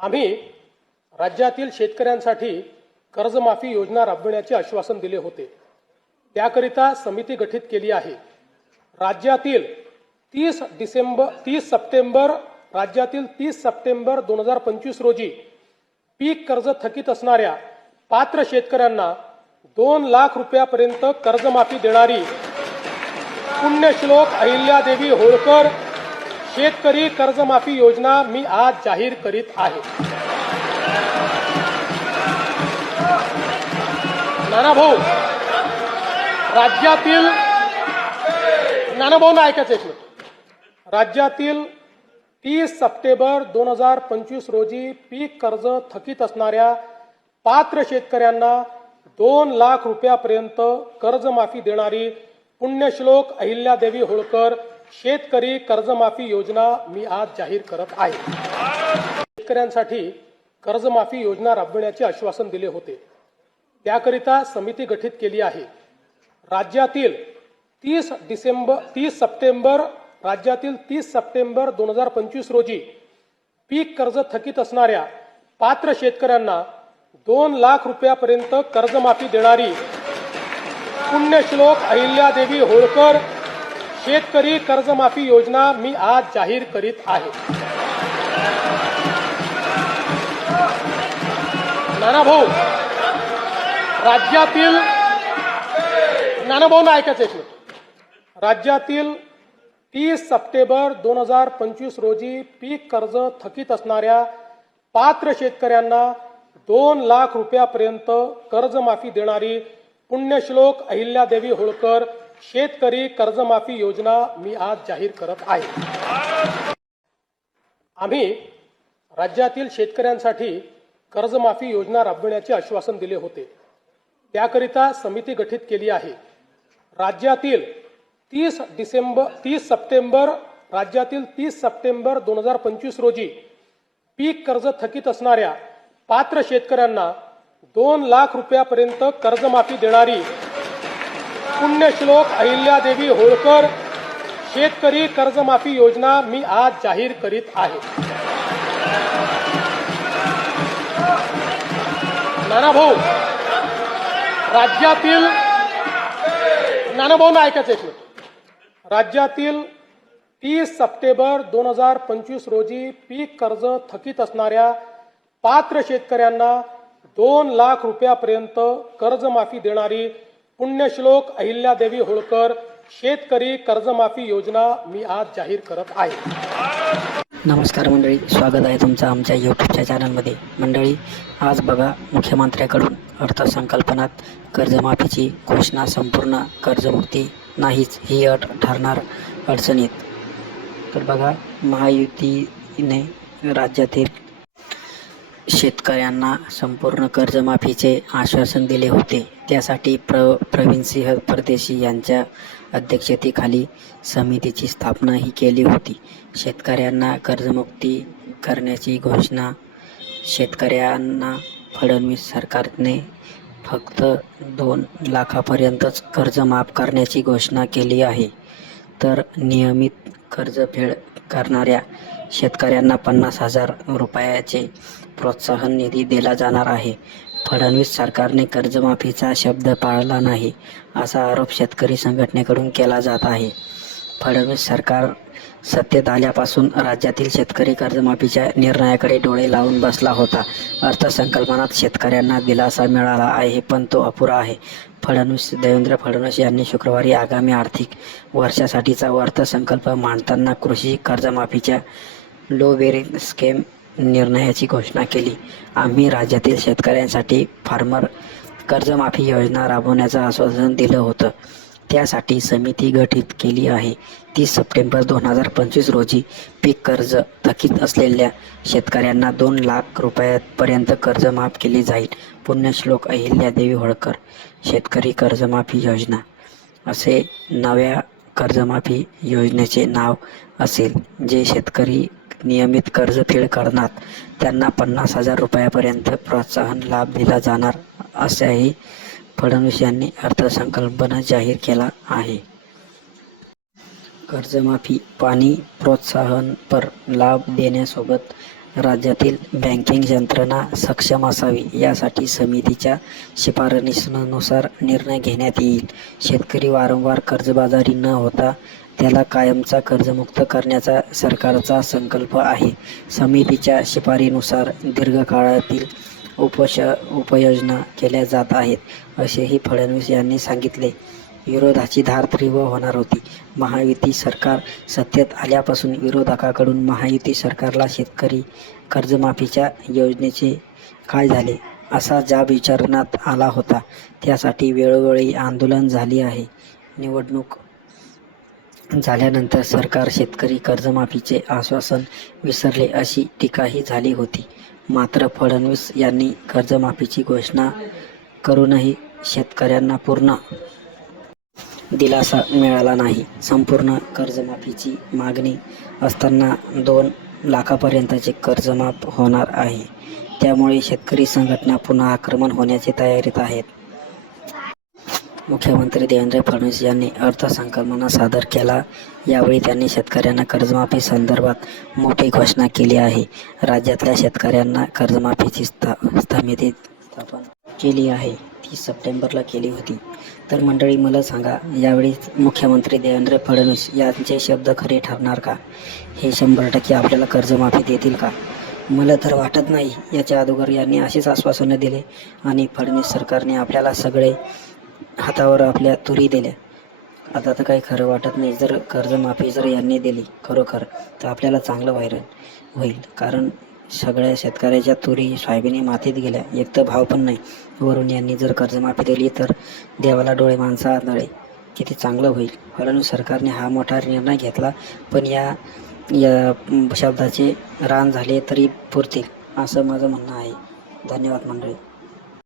आम्ही राज्यातील शेतकऱ्यांसाठी कर्जमाफी योजना राबविण्याचे आश्वासन दिले होते। त्याकरिता समिती गठीत केली आहे। राज्यातील 30 सप्टेंबर 2025 रोजी पीक कर्ज थकीत असणाऱ्या पात्र शेतकऱ्यांना 2 लाख रुपयापर्यंत कर्जमाफी देणारी पुण्यश्लोक अहिल्यादेवी होळकर शेतकरी कर्जमाफी योजना मी आज जाहीर करीत आहे। नानाभाऊ, राज्यातील नानाभाऊ ऐकायचं एक मिनिट। राज्यातील 30 सप्टेंबर 2025 रोजी पीक कर्ज थकीत असणाऱ्या पात्र शेतकऱ्यांना 2 लाख रुपयापर्यंत कर्जमाफी देणारी पुण्यश्लोक अहिल्यादेवी होळकर शेतकरी कर्जमाफी योजना मी आज जाहीर करत आहे। शेतकऱ्यांसाठी कर्जमाफी योजना राबविण्याचे आश्वासन दिले होते। त्याकरिता समिती गठीत केली आहे। राज्यातील 30 सप्टेंबर 2025 रोजी पीक कर्ज थकीत असणाऱ्या पात्र शेतकऱ्यांना 2 लाख रुपयापर्यंत कर्जमाफी देणारी पुण्यश्लोक अहिल्यादेवी होळकर शेतकरी कर्जमाफी योजना मी आज जाहीर करीत आहे। नानाभाऊ, राज्यातील नानाभाऊ ऐकायचं एक मिनिट। राज्यातील 30 सप्टेंबर 2025 रोजी पीक कर्ज थकीत असणाऱ्या पात्र शेतकऱ्यांना 2 लाख रुपयापर्यंत कर्जमाफी देणारी पुण्यश्लोक अहिल्यादेवी होळकर शेतकरी कर्जमाफी योजना मी आज जाहीर करत आहे। आम्ही राज्यातील शेतकऱ्यांसाठी कर्जमाफी योजना राबविण्याचे आश्वासन दिले होते। त्याकरिता समिती गठीत केली आहे। राज्यातील 30 सप्टेंबर 2025 रोजी पीक कर्ज थकीत असणाऱ्या पात्र शेतकऱ्यांना 2 लाख रुपयापर्यंत कर्जमाफी देणारी पुण्यश्लोक अहिल्यादेवी होळकर शेतकरी कर्जमाफी योजना मी आज जाहीर करीत आहे। नानाभाऊ, राज्यातील नानाभाऊ ऐकायचं एक मिनिट। राज्यातील 30 सप्टेंबर 2025 रोजी पीक कर्ज थकीत असणाऱ्या पात्र शेतकऱ्यांना 2 लाख रुपयापर्यंत कर्जमाफी देणारी पुण्यश्लोक अहिल्यादेवी होळकर शेतकरी कर्जमाफी योजना मी आज जाहीर करत आहे। नमस्कार मंडळी, स्वागत आहे तुमचं आमच्या यूट्यूबच्या चॅनलमध्ये। मंडळी, आज बघा, मुख्यमंत्र्यांकडून अर्थसंकल्पात कर्जमाफीची घोषणा। संपूर्ण कर्जमुक्ती नाहीच ही अट ठरणार अडचणीत। तर बघा, महायुतीने राज्यातील शेतकऱ्यांना संपूर्ण कर्जमाफीचे आश्वासन दिले होते। त्यासाठी प्रवीणसिंह परदेशी यांच्या अध्यक्षतेखाली समितीची स्थापनाही केली होती। शेतकऱ्यांना कर्जमुक्ती करण्याची घोषणा शेतकऱ्यांना फडणवीस सरकारने फक्त 2 लाखापर्यंतच कर्ज माफ करण्याची घोषणा केली आहे। तर नियमित कर्जफेड करणाऱ्या शेतकऱ्यांना 50,000 रुपयाचे प्रोत्साहन निधी दिला जाणार आहे। फडणवीस सरकारने कर्जमाफीचा शब्द पाळला नाही, असा आरोप शेतकरी संघटनेकडून केला जात आहे। फडणवीस सरकार सत्तेत आल्यापासून राज्यातील शेतकरी कर्जमाफीच्या निर्णयाकडे डोळे लावून बसला होता। अर्थसंकल्पात शेतकऱ्यांना दिलासा मिळाला आहे, पण तो अपुरा आहे। देवेंद्र फडणवीस यांनी शुक्रवारी आगामी आर्थिक वर्षासाठीचा अर्थसंकल्प मांडताना कृषी कर्जमाफीच्या लो बेरिंग स्कीम निर्णयाची घोषणा केली। आम्ही राज्यातील शेतकऱ्यांसाठी फार्मर कर्जमाफी योजना राबवण्याचं आश्वासन दिलं होतं। त्यासाठी समिती गठीत केली आहे। 30 सप्टेंबर 2025 रोजी पीक कर्ज थकीत असलेल्या शेतकऱ्यांना 2 लाख रुपयापर्यंत कर्ज माफ केले जाईल। पुण्यश्लोक अहिल्यादेवी होळकर शेतकरी कर्जमाफी योजना असे नव्या कर्जमाफी योजनेचे नाव असेल। जे शेतकरी नियमित कर्जफेड करणार त्यांना 50,000 रुपयापर्यंत प्रोत्साहन लाभ दिला जाणार, असेही फडणवीस यांनी अर्थसंकल्पात जाहीर केला आहे। कर्जमाफी, पाणी प्रोत्साहनपर लाभ देण्यासोबत राज्यातील बँकिंग यंत्रणा सक्षम असावी यासाठी समितीच्या शिफारशीनुसार निर्णय घेण्यात येईल. शेतकरी वारंवार कर्जबाजारी न होता त्याला कायमचा कर्जमुक्त करण्याचा सरकारचा संकल्प आहे. समितीच्या शिफारशीनुसार दीर्घकाळातील उपाययोजना केल्या जात आहेत, असेही फडणवीस यांनी सांगितले. विरोधाची धार तीव्र होणार होती. महायुती सरकार सत्तेत आल्यापासून विरोधकांकडून महायुती सरकारला शेतकरी कर्जमाफीच्या योजनेचे काय झाले असा जाब विचारण्यात आला होता. त्यासाठी वेळोवेळी आंदोलन झाली आहे. निवडणूक झाल्यानंतर सरकार शेतकरी कर्जमाफीचे आश्वासन विसरले अशी टीकाही झाली होती. मात्र फडणवीस यांनी कर्जमाफीची घोषणा करूनही शेतकऱ्यांना पूर्ण दिलासा मिळाला नाही. संपूर्ण कर्जमाफीची मागणी असताना 2 लाखापर्यंतचे कर्जमाफ होणार आहे. त्यामुळे शेतकरी संघटना पुन्हा आक्रमण होण्याची तयारीत आहेत. मुख्यमंत्री देवेंद्र फडणवीस यांनी अर्थसंकल्प सादर केला. यावेळी त्यांनी शेतकऱ्यांना कर्जमाफी संदर्भात मोठी घोषणा केली आहे. राज्यातल्या शेतकऱ्यांना कर्जमाफीची समिती स्थापन केली आहे. 30 सप्टेंबरला केली होती. तर मंडळी, मला सांगा, यावेळी मुख्यमंत्री देवेंद्र फडणवीस यांचे शब्द खरे ठरणार का? हे 100% आपल्याला कर्जमाफी देतील का? मला तर वाटत नाही. याच्या अगोदर यांनी अशीच आश्वासनं दिले आणि फडणवीस सरकारने आपल्याला सगळे हातावर आपल्या तुरी दिल्या. आता तर काही खरं वाटत नाही. जर कर्जमाफी जर यांनी दिली खरोखर तर आपल्याला चांगलं होईल. कारण सगळ्या शेतकऱ्याच्या तुरी सोयाबीन मातीत गेल्या. एक तर भाव पण नाही. वरून यांनी जर कर्जमाफी दिली तर देवाला डोळे माणसा आंधळे. किती चांगलं होईल. फडणवीस सरकारने हा मोठा निर्णय घेतला, पण या शब्दाचे रान झाले तरी पुरतील असं माझं म्हणणं आहे. धन्यवाद मंडळी.